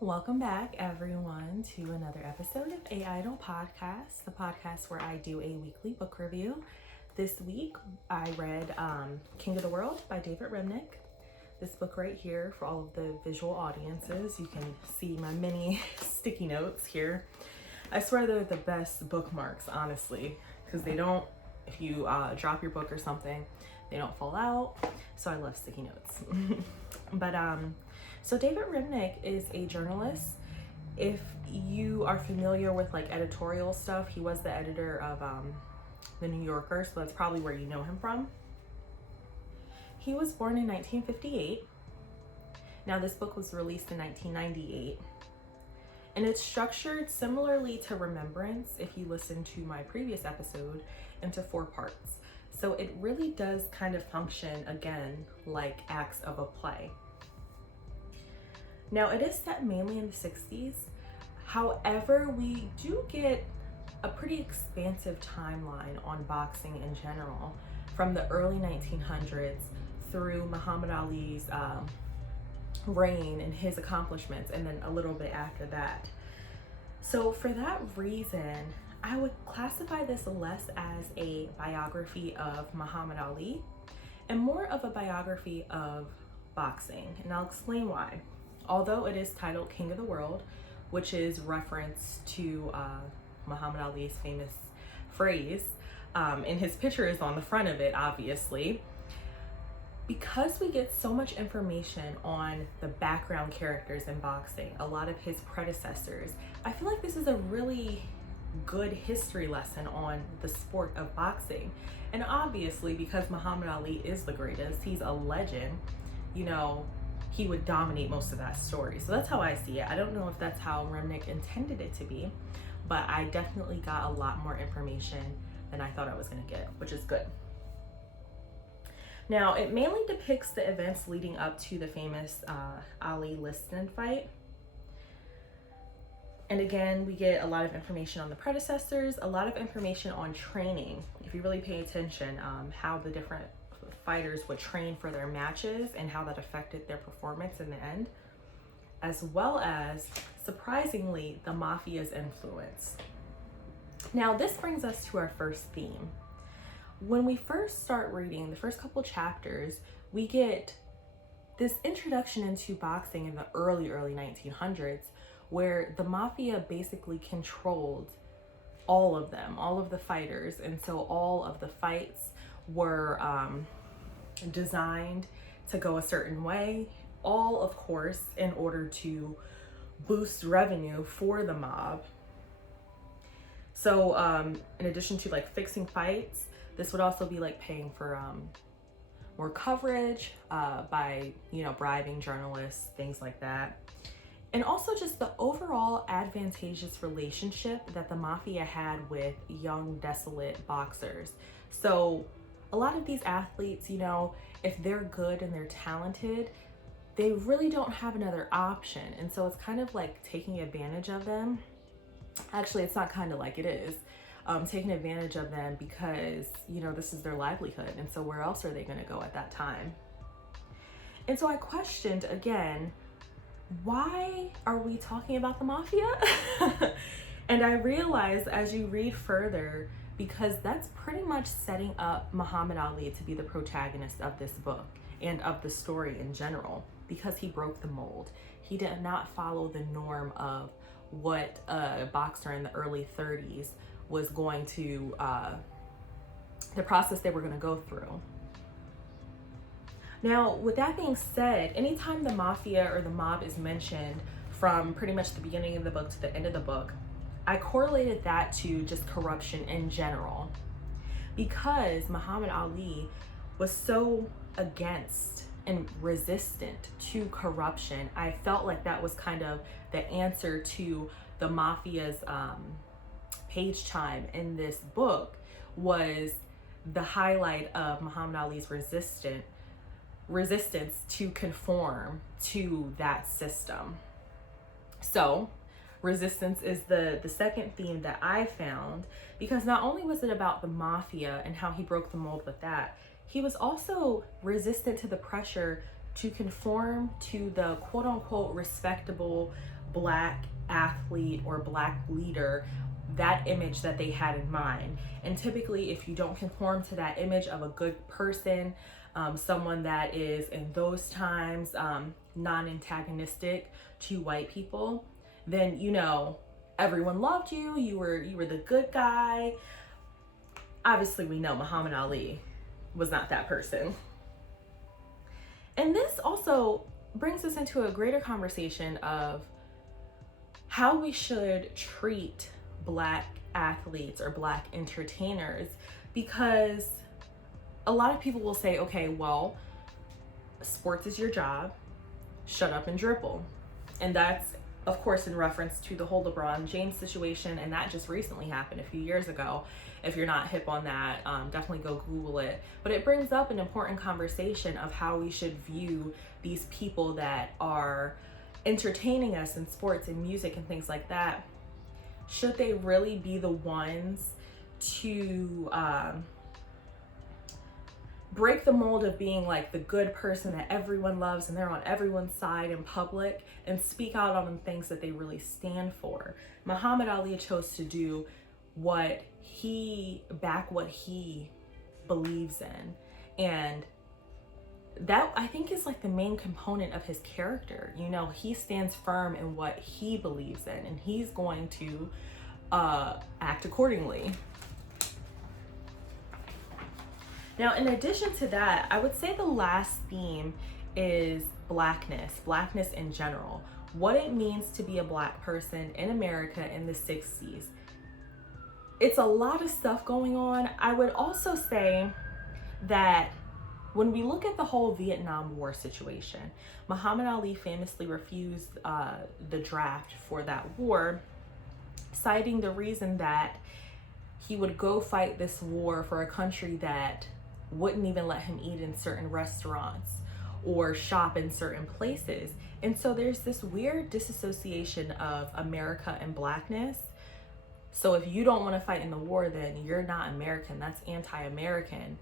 Welcome back, everyone, to another episode of A.IdlePodcast, the podcast where I do a weekly book review. This week, I read King of the World by David Remnick. This book right here, for all of the visual audiences, you can see my mini sticky notes here. I swear they're the best bookmarks, honestly, because they don't, if you drop your book or something, they don't fall out. So I love sticky notes. So David Rivnick is a journalist. If you are familiar with like editorial stuff, he was the editor of The New Yorker, so that's probably where you know him from. He was born in 1958. Now this book was released in 1998. And it's structured similarly to Remembrance, if you listen to my previous episode, into 4 parts. So it really does kind of function, again, like acts of a play. Now, it is set mainly in the 60s. However, we do get a pretty expansive timeline on boxing in general, from the early 1900s through Muhammad Ali's reign and his accomplishments, and then a little bit after that. So for that reason, I would classify this less as a biography of Muhammad Ali and more of a biography of boxing, and I'll explain why. Although it is titled King of the World, which is reference to Muhammad Ali's famous phrase, and his picture is on the front of it, obviously. Because we get so much information on the background characters in boxing, a lot of his predecessors, I feel like this is a really good history lesson on the sport of boxing. And obviously, because Muhammad Ali is the greatest, he's a legend, you know, he would dominate most of that story. So that's how I see it. I don't know if that's how Remnick intended it to be, but I definitely got a lot more information than I thought I was gonna get, which is good. Now, it mainly depicts the events leading up to the famous Ali Liston fight. And again, we get a lot of information on the predecessors, a lot of information on training. If you really pay attention, how the different fighters would train for their matches and how that affected their performance in the end, as well as, surprisingly, the mafia's influence. Now, this brings us to our first theme. When we first start reading the first couple chapters, we get this introduction into boxing in the early 1900s, where the mafia basically controlled all of them, all of the fighters. And so all of the fights were designed to go a certain way, all of course in order to boost revenue for the mob. So in addition to like fixing fights, this would also be like paying for more coverage by, you know, bribing journalists, things like that. And also just the overall advantageous relationship that the mafia had with young, desolate boxers. So a lot of these athletes, you know, if they're good and they're talented, they really don't have another option. And so it's kind of like taking advantage of them. Actually, it's not kind of like, it is. Taking advantage of them because, you know, this is their livelihood. And so where else are they going to go at that time? And so I questioned again, why are we talking about the mafia? And I realized as you read further, because that's pretty much setting up Muhammad Ali to be the protagonist of this book and of the story in general, because he broke the mold. He did not follow the norm of what a boxer in the early 30s was going to, the process they were going to go through. Now, with that being said, anytime the mafia or the mob is mentioned from pretty much the beginning of the book to the end of the book, I correlated that to just corruption in general, because Muhammad Ali was so against and resistant to corruption. I felt like that was kind of the answer to the mafia's page time in this book, was the highlight of Muhammad Ali's resistance to conform to that system. So resistance is the second theme that I found, because not only was it about the mafia and how he broke the mold with that, he was also resistant to the pressure to conform to the quote unquote respectable black athlete or black leader, that image that they had in mind. And typically, if you don't conform to that image of a good person, someone that is in those times non-antagonistic to white people, then everyone loved you. You were the good guy. Obviously, we know Muhammad Ali was not that person. And this also brings us into a greater conversation of how we should treat black athletes or black entertainers, because a lot of people will say, okay, well, sports is your job, shut up and dribble. And that's, of course, in reference to the whole LeBron James situation, and that just recently happened a few years ago. If you're not hip on that, definitely go Google it. But it brings up an important conversation of how we should view these people that are entertaining us in sports and music and things like that. Should they really be the ones to break the mold of being like the good person that everyone loves and they're on everyone's side in public and speak out on the things that they really stand for? Muhammad Ali chose to do what he believes in, and that, I think, is like the main component of his character. He stands firm in what he believes in, and he's going to act accordingly. Now, in addition to that, I would say the last theme is blackness in general. What it means to be a black person in America in the 60s. It's a lot of stuff going on. I would also say that when we look at the whole Vietnam War situation, Muhammad Ali famously refused the draft for that war, citing the reason that he would go fight this war for a country that wouldn't even let him eat in certain restaurants or shop in certain places. And so there's this weird disassociation of America and blackness. So if you don't want to fight in the war, then you're not American. That's anti-American.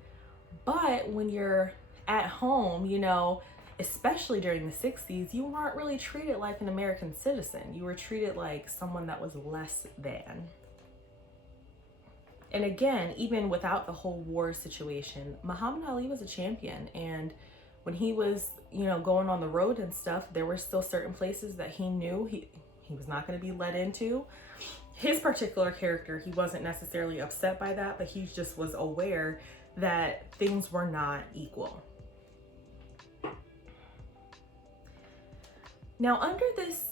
But when you're at home, especially during the 60s, you weren't really treated like an American citizen. You were treated like someone that was less than. And again, even without the whole war situation, Muhammad Ali was a champion. And when he was, going on the road and stuff, there were still certain places that he knew he was not going to be let into. His particular character, he wasn't necessarily upset by that, but he just was aware that things were not equal. Now, under this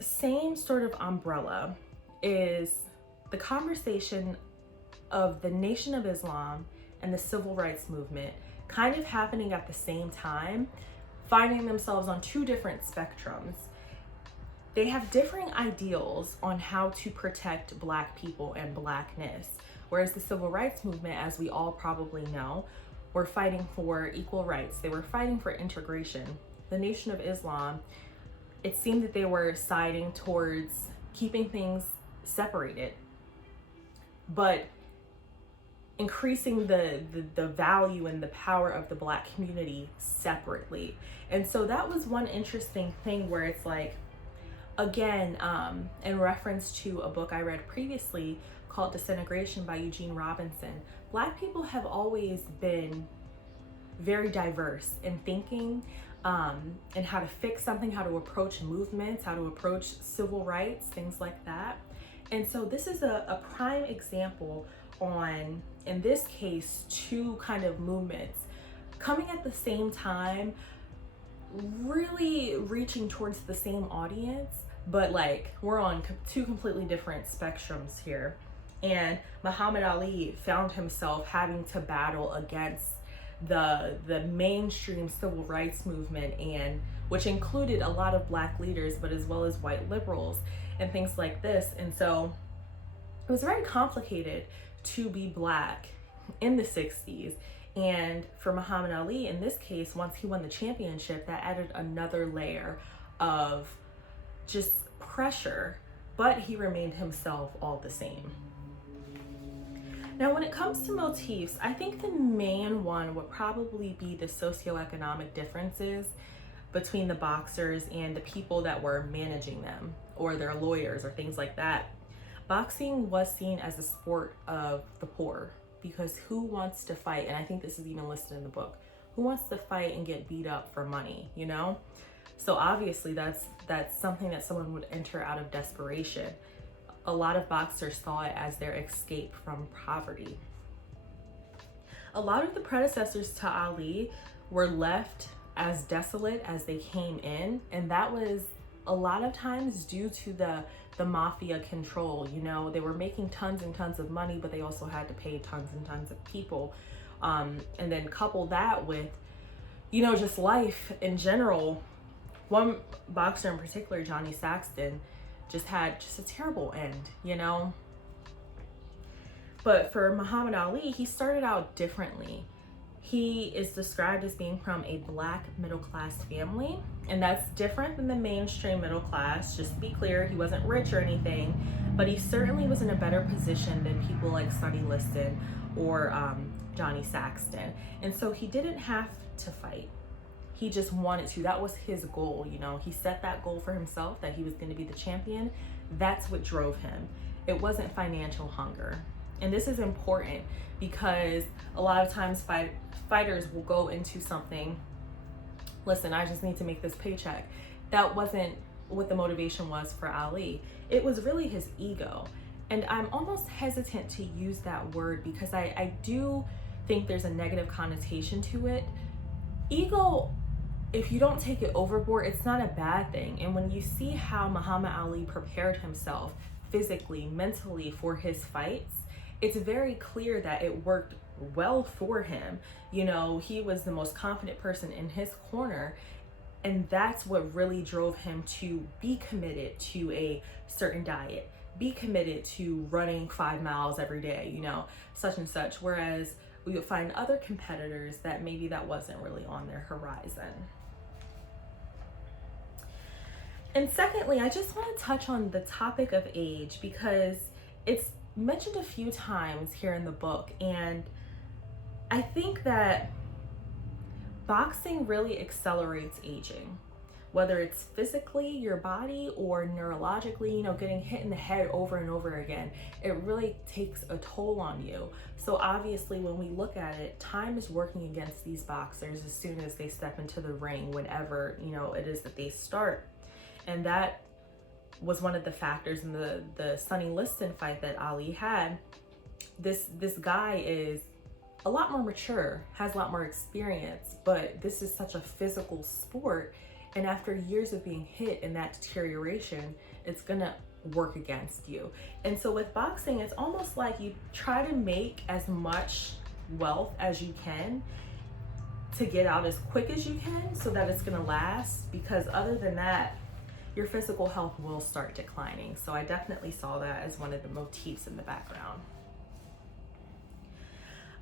same sort of umbrella is the conversation of the Nation of Islam and the Civil Rights Movement kind of happening at the same time, finding themselves on two different spectrums. They have differing ideals on how to protect Black people and Blackness. Whereas the Civil Rights Movement, as we all probably know, were fighting for equal rights. They were fighting for integration. The Nation of Islam, it seemed that they were siding towards keeping things separated, but increasing the value and the power of the Black community separately. And so that was one interesting thing where it's like, again, in reference to a book I read previously called Disintegration by Eugene Robinson, Black people have always been very diverse in thinking and how to fix something, how to approach movements, how to approach civil rights, things like that. And so this is a prime example on, in this case, two kind of movements coming at the same time, really reaching towards the same audience, but like we're on two completely different spectrums here. And Muhammad Ali found himself having to battle against the mainstream civil rights movement, and which included a lot of Black leaders, but as well as white liberals and things like this. And so it was very complicated to be Black in the 60s. And for Muhammad Ali, in this case, once he won the championship, that added another layer of just pressure, but he remained himself all the same. Now, when it comes to motifs, I think the main one would probably be the socioeconomic differences. between the boxers and the people that were managing them, or their lawyers or things like that. Boxing was seen as a sport of the poor, because who wants to fight? And I think this is even listed in the book. Who wants to fight and get beat up for money, you know? So obviously that's something that someone would enter out of desperation. A lot of boxers saw it as their escape from poverty. A lot of the predecessors to Ali were left as desolate as they came in, and that was a lot of times due to the mafia control. You know, they were making tons and tons of money, but they also had to pay tons and tons of people. And then couple that with, you know, just life in general. One boxer in particular, Johnny Saxton, just had just a terrible end, you know. But for Muhammad Ali, he started out differently. He is described as being from a black middle-class family, and that's different than the mainstream middle class. Just to be clear, he wasn't rich or anything, but he certainly was in a better position than people like Sonny Liston or Johnny Saxton. And so he didn't have to fight. He just wanted to. That was his goal, you know. He set that goal for himself, that he was going to be the champion. That's what drove him. It wasn't financial hunger. And this is important because a lot of times fighters will go into something, listen, I just need to make this paycheck. That wasn't what the motivation was for Ali. It was really his ego. And I'm almost hesitant to use that word because I do think there's a negative connotation to it. Ego, if you don't take it overboard, it's not a bad thing. And when you see how Muhammad Ali prepared himself physically, mentally for his fights, it's very clear that it worked well for him. You know, he was the most confident person in his corner, and that's what really drove him to be committed to a certain diet, be committed to running 5 miles every day, you know, such and such. Whereas we would find other competitors that maybe that wasn't really on their horizon. And secondly, I just want to touch on the topic of age because it's mentioned a few times here in the book, and I think that boxing really accelerates aging, whether it's physically, your body, or neurologically, you know, getting hit in the head over and over again. It really takes a toll on you. So obviously when we look at it, time is working against these boxers as soon as they step into the ring, whenever, you know, it is that they start. And that was one of the factors in the Sonny Liston fight that Ali had. This guy is a lot more mature, has a lot more experience, but this is such a physical sport. And after years of being hit and that deterioration, it's gonna work against you. And so with boxing, it's almost like you try to make as much wealth as you can to get out as quick as you can so that it's gonna last, because other than that, your physical health will start declining. So I definitely saw that as one of the motifs in the background.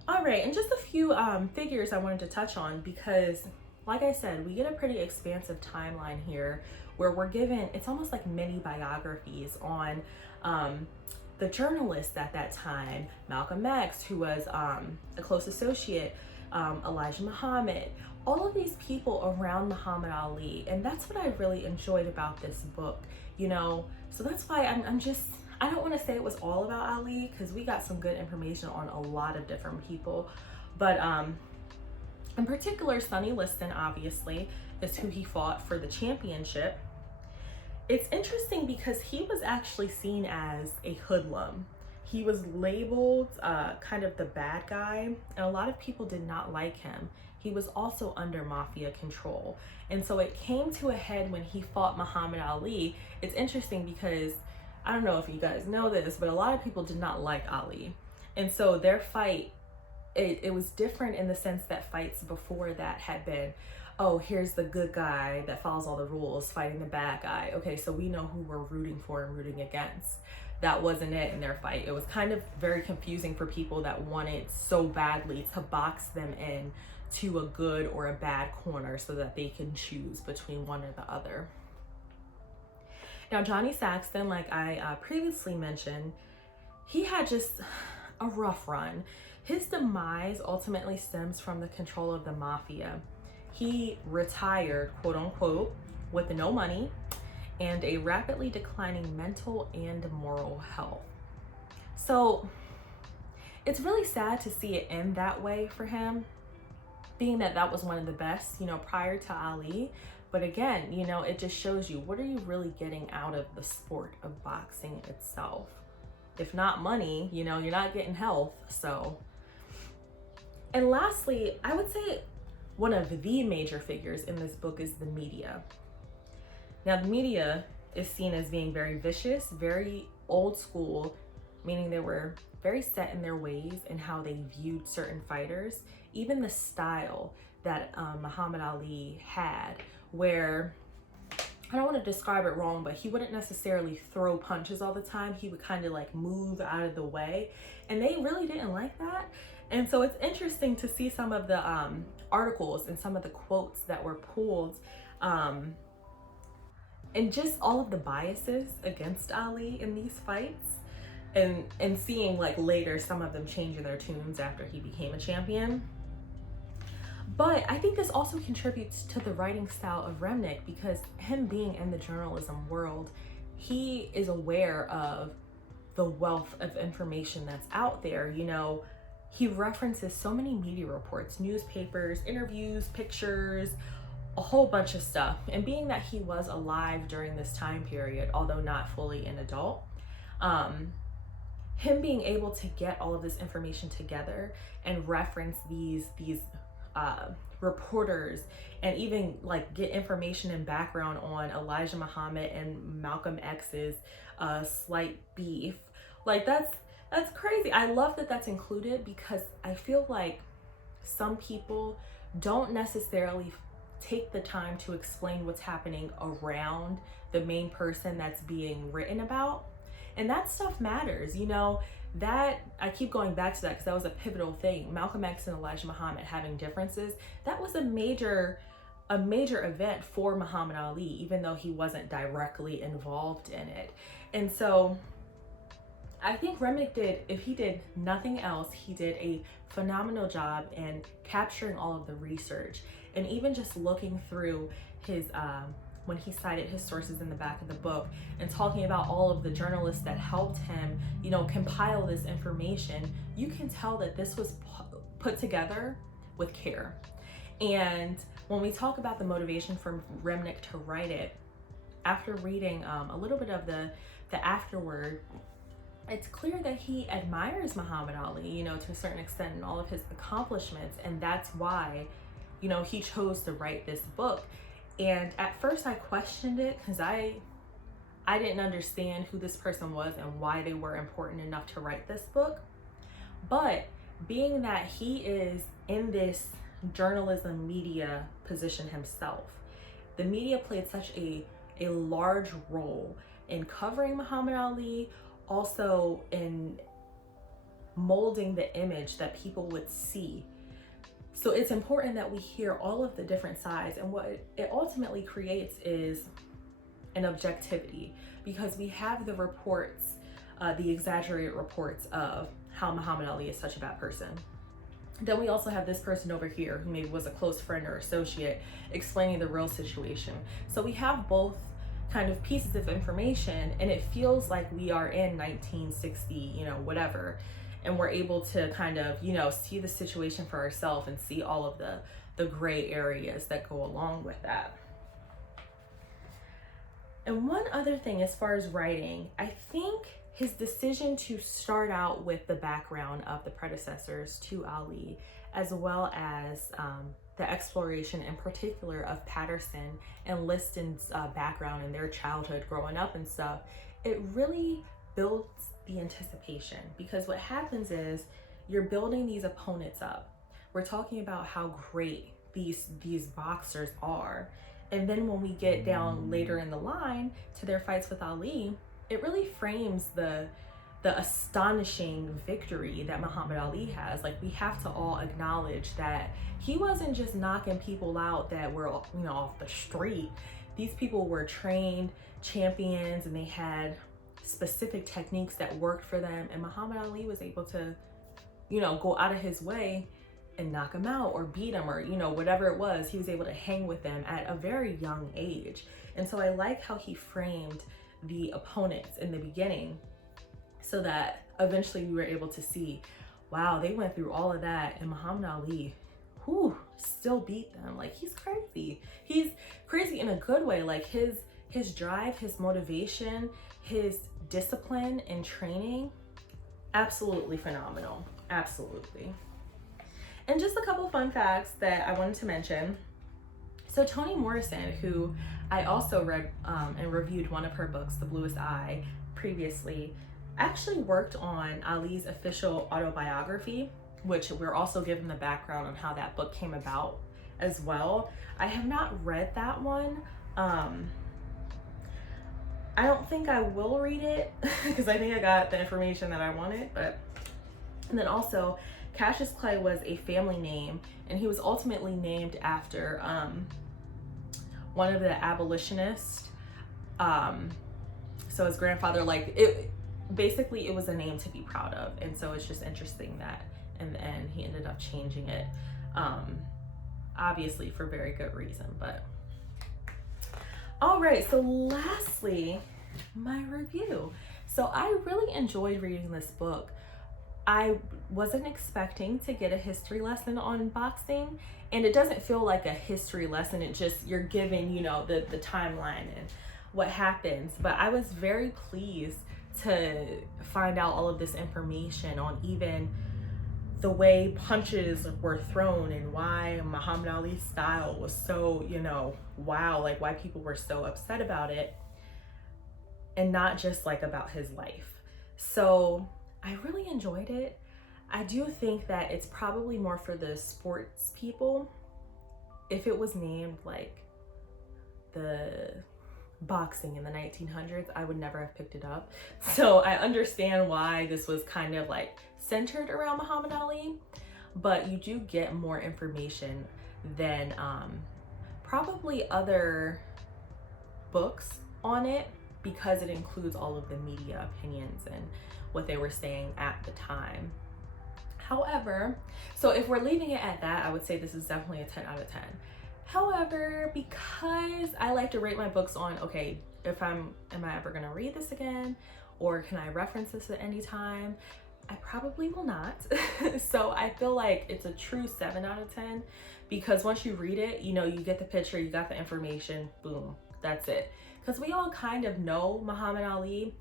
All right, and just a few figures I wanted to touch on because, like I said, we get a pretty expansive timeline here where we're given, it's almost like mini biographies on the journalists at that time, Malcolm X, who was a close associate, Elijah Muhammad, all of these people around Muhammad Ali. And that's what I really enjoyed about this book, you know. So that's why I don't want to say it was all about Ali because we got some good information on a lot of different people. But in particular, Sonny Liston obviously is who he fought for the championship. It's interesting because he was actually seen as a hoodlum. He was labeled kind of the bad guy, and a lot of people did not like him. He was also under mafia control. And so it came to a head when he fought Muhammad Ali. It's interesting because, I don't know if you guys know this, but a lot of people did not like Ali. And so their fight, it was different in the sense that fights before that had been, oh, here's the good guy that follows all the rules fighting the bad guy. Okay, so we know who we're rooting for and rooting against. That wasn't it in their fight. It was kind of very confusing for people that wanted so badly to box them in to a good or a bad corner so that they can choose between one or the other. Now, Johnny Saxton, like I previously mentioned, he had just a rough run. His demise ultimately stems from the control of the mafia. he retired, quote unquote, with no money and a rapidly declining mental and moral health. So it's really sad to see it end that way for him, being that that was one of the best, prior to Ali. But again, it just shows you, what are you really getting out of the sport of boxing itself? If not money, you're not getting health. So, and lastly, I would say one of the major figures in this book is the media. Now, the media is seen as being very vicious, very old school, meaning they were very set in their ways and how they viewed certain fighters. Even the style that Muhammad Ali had, where, I don't want to describe it wrong, but he wouldn't necessarily throw punches all the time. He would kind of like move out of the way, and they really didn't like that. And so it's interesting to see some of the articles and some of the quotes that were pulled, and just all of the biases against Ali in these fights, and seeing like later some of them changing their tunes after he became a champion. But I think this also contributes to the writing style of Remnick, because him being in the journalism world, he is aware of the wealth of information that's out there. He references so many media reports, newspapers, interviews, pictures, a whole bunch of stuff. And being that he was alive during this time period, although not fully an adult, him being able to get all of this information together and reference these reporters, and even like get information and background on Elijah Muhammad and Malcolm X's slight beef, like that's crazy. I love that that's included, because I feel like some people don't necessarily take the time to explain what's happening around the main person that's being written about. And that stuff matters, that I keep going back to that because that was a pivotal thing. Malcolm X and Elijah Muhammad having differences, that was a major event for Muhammad Ali, even though he wasn't directly involved in it. And so I think Remnick did, if he did nothing else, he did a phenomenal job in capturing all of the research, and even just looking through his when he cited his sources in the back of the book and talking about all of the journalists that helped him, compile this information, you can tell that this was put together with care. And when we talk about the motivation for Remnick to write it, after reading a little bit of the afterword, it's clear that he admires Muhammad Ali, to a certain extent, and all of his accomplishments. And that's why, he chose to write this book. And at first I questioned it, because I didn't understand who this person was and why they were important enough to write this book. But being that he is in this journalism media position himself, the media played such a large role in covering Muhammad Ali, also in molding the image that people would see. So it's important that we hear all of the different sides, and what it ultimately creates is an objectivity, because we have the reports, the exaggerated reports of how Muhammad Ali is such a bad person. Then we also have this person over here who maybe was a close friend or associate explaining the real situation. So we have both kind of pieces of information, and it feels like we are in 1960, whatever. And we're able to kind of, see the situation for ourselves and see all of the gray areas that go along with that. And one other thing as far as writing, I think his decision to start out with the background of the predecessors to Ali, as well as the exploration in particular of Patterson and Liston's background and their childhood growing up and stuff, it really builds the anticipation, because what happens is you're building these opponents up. We're talking about how great these boxers are, and then when we get down later in the line to their fights with Ali, it really frames the astonishing victory that Muhammad Ali has. Like, we have to all acknowledge that he wasn't just knocking people out that were off the street. These people were trained champions, and they had specific techniques that worked for them, and Muhammad Ali was able to go out of his way and knock them out or beat them, or, you know, whatever it was, he was able to hang with them at a very young age. And so I like how he framed the opponents in the beginning so that eventually we were able to see, wow, they went through all of that and Muhammad Ali, still beat them. Like, he's crazy. He's crazy in a good way. Like, his drive, his motivation, his discipline and training, absolutely phenomenal. Absolutely. And just a couple fun facts that I wanted to mention. So Toni Morrison, who I also read and reviewed one of her books, The Bluest Eye, previously, actually worked on Ali's official autobiography, which we're also given the background on how that book came about as well. I have not read that one. I don't think I will read it because I think I got the information that I wanted. And then also, Cassius Clay was a family name, and he was ultimately named after one of the abolitionists. So his grandfather, like, it basically, it was a name to be proud of. And so it's just interesting that in the end he ended up changing it, obviously for very good reason. But all right, so lastly, my review. So I really enjoyed reading this book. I wasn't expecting to get a history lesson on boxing, and it doesn't feel like a history lesson. It just, you're given, you know, the timeline and what happens. But I was very pleased to find out all of this information on even the way punches were thrown and why Muhammad Ali's style was so, you know, wow, like why people were so upset about it, and not just like about his life. So I really enjoyed it. I do think that it's probably more for the sports people. If it was named like the boxing in the 1900s, I would never have picked it up. So I understand why this was kind of like centered around Muhammad Ali, but you do get more information than probably other books on it, because it includes all of the media opinions and what they were saying at the time. However, so if we're leaving it at that, I would say this is definitely a 10 out of 10. However, because I like to rate my books on, okay, am I ever gonna read this again? Or can I reference this at any time? I probably will not. So I feel like it's a true 7 out of 10, because once you read it, you know, you get the picture, you got the information, boom, that's it. Because we all kind of know Muhammad Ali,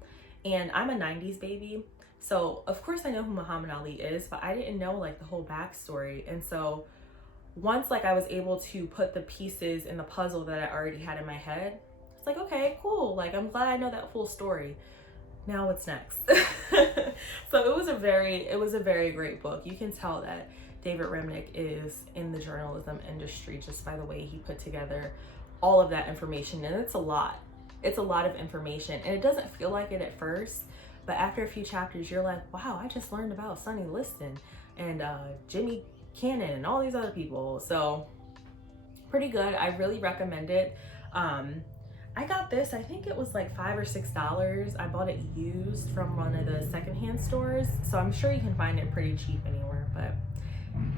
and I'm a 90s baby. So of course I know who Muhammad Ali is, but I didn't know like the whole backstory. And so once like I was able to put the pieces in the puzzle that I already had in my head, it's like, okay, cool. Like, I'm glad I know that full story. Now what's next? So it was a very great book. You can tell that David Remnick is in the journalism industry just by the way he put together all of that information. And it's a lot of information, and it doesn't feel like it at first, but after a few chapters you're like, wow, I just learned about Sonny Liston and Jimmy Cannon and all these other people. So pretty good. I really recommend it. I got this, I think it was like $5 or $6. I bought it used from one of the secondhand stores, so I'm sure you can find it pretty cheap anywhere. But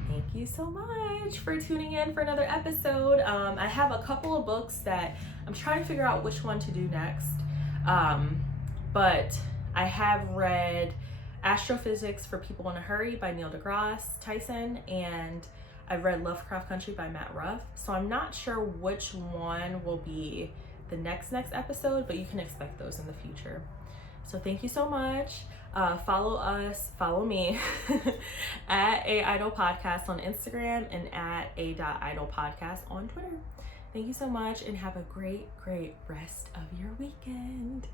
thank you so much for tuning in for another episode. I have a couple of books that I'm trying to figure out which one to do next, but I have read Astrophysics for People in a Hurry by Neil deGrasse Tyson, and I've read Lovecraft Country by Matt Ruff. So I'm not sure which one will be the next episode, but you can expect those in the future. So thank you so much. Follow me at A.IdlePodcast on Instagram and at A.IdlePodcast on Twitter. Thank you so much, and have a great rest of your weekend.